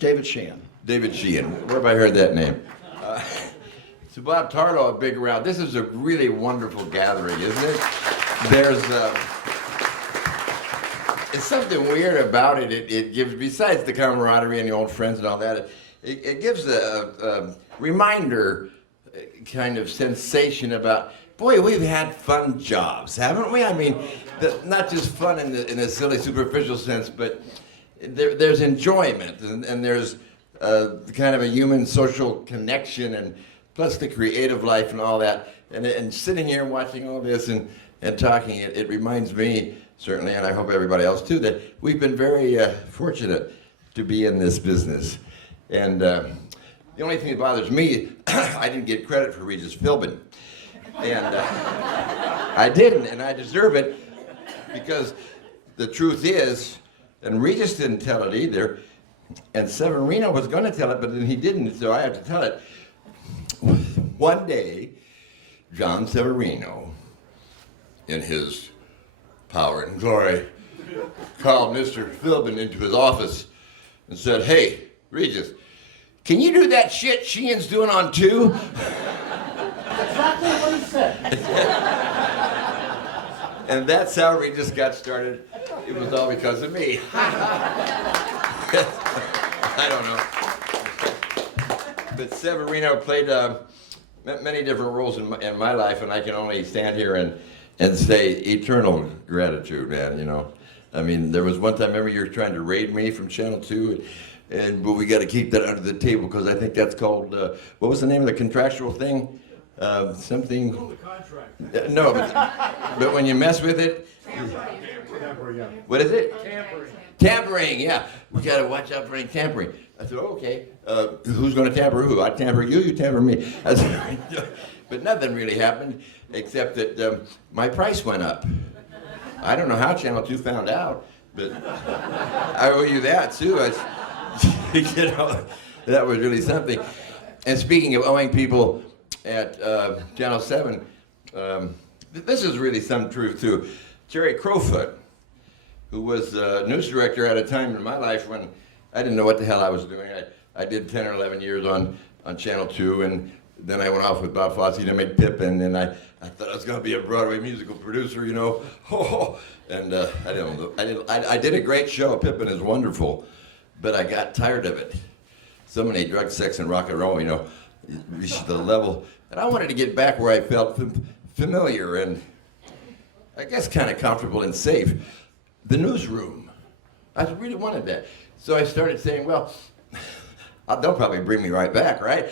David Sheehan. David Sheehan. Where have I heard that name? So Bob Tarlow, a big round. This is a really wonderful gathering, isn't it? There's it's something weird about it. It gives, besides the camaraderie and the old friends and all that, it gives a reminder kind of sensation about, boy, we've had fun jobs, haven't we? I mean, not just fun in a silly, superficial sense, but there's enjoyment, and there's kind of a human social connection, and plus the creative life and all that. And sitting here and watching all this and talking, it reminds me, certainly, and I hope everybody else too, that we've been very fortunate to be in this business. And the only thing that bothers me, I didn't get credit for Regis Philbin. And I didn't, and I deserve it, because the truth is, and Regis didn't tell it either, and Severino was going to tell it, but then he didn't, so I have to tell it. One day, John Severino, in his power and glory, called Mr. Philbin into his office and said, "Hey, Regis, can you do that shit Sheehan's doing on 2?" Exactly what he said. And that's how Regis got started. It was all because of me. I don't know. But Severino played many different roles in my life, and I can only stand here and say eternal gratitude, man, you know. I mean, there was one time, remember you were trying to raid me from Channel 2, but we got to keep that under the table, because I think that's called, what was the name of the contractual thing? Something. The contract. No, but when you mess with it. Tampering. What is it? Tampering. Tampering, yeah. We got to watch out for any tampering. I said, oh, okay. Who's going to tamper who? I tamper you, you tamper me. I said, but nothing really happened, except that my price went up. I don't know how Channel 2 found out, but I owe you that too. You know, that was really something. And speaking of owing people at Channel 7, this is really some truth too. Jerry Crowfoot, who was news director at a time in my life when I didn't know what the hell I was doing. I did 10 or 11 years on Channel 2, and then I went off with Bob Fosse to make Pippin, and I thought I was going to be a Broadway musical producer, you know. And I did a great show. Pippin is wonderful, but I got tired of it. So many drugs, sex, and rock and roll, you know, reached the level. And I wanted to get back where I felt familiar and I guess kind of comfortable and safe. The newsroom. I really wanted that. So I started saying, well, they'll probably bring me right back, right?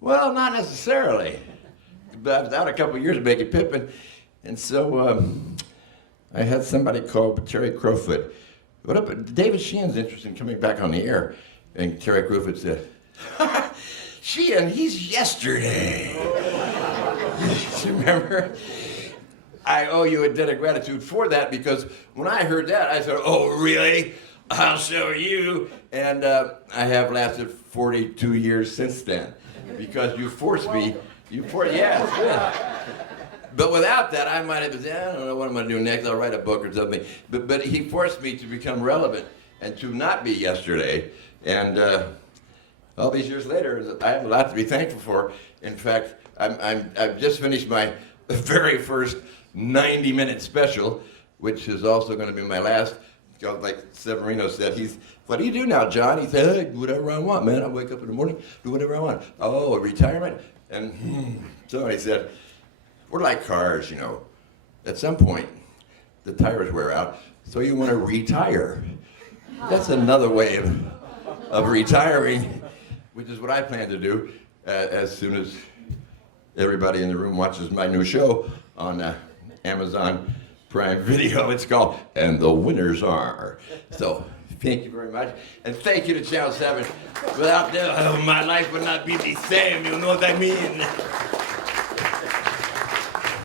Well, not necessarily. But I was out a couple of years making Pippin, and so I had somebody called Terry Crowfoot. What up? David Sheehan's interested in coming back on the air. And Terry Crowfoot said, Sheehan, he's yesterday. You remember? I owe you a debt of gratitude for that, because when I heard that, I said, oh, really? I'll show you. And I have lasted 42 years since then, because you forced me. Yeah, it's good. But without that, I might have said, I don't know what I'm going to do next. I'll write a book or something. But he forced me to become relevant and to not be yesterday. And all these years later, I have a lot to be thankful for. In fact, I've just finished my very first 90-minute special, which is also going to be my last. Like Severino said, what do you do now, John? He said, hey, do whatever I want, man. I wake up in the morning, do whatever I want. Oh, a retirement? And somebody said, we're like cars, you know. At some point, the tires wear out, so you want to retire. That's another way of retiring, which is what I plan to do as soon as everybody in the room watches my new show on Amazon Prime Video. It's called And the Winners Are. So thank you very much. And thank you to Channel 7. Without them, my life would not be the same, you know what I mean?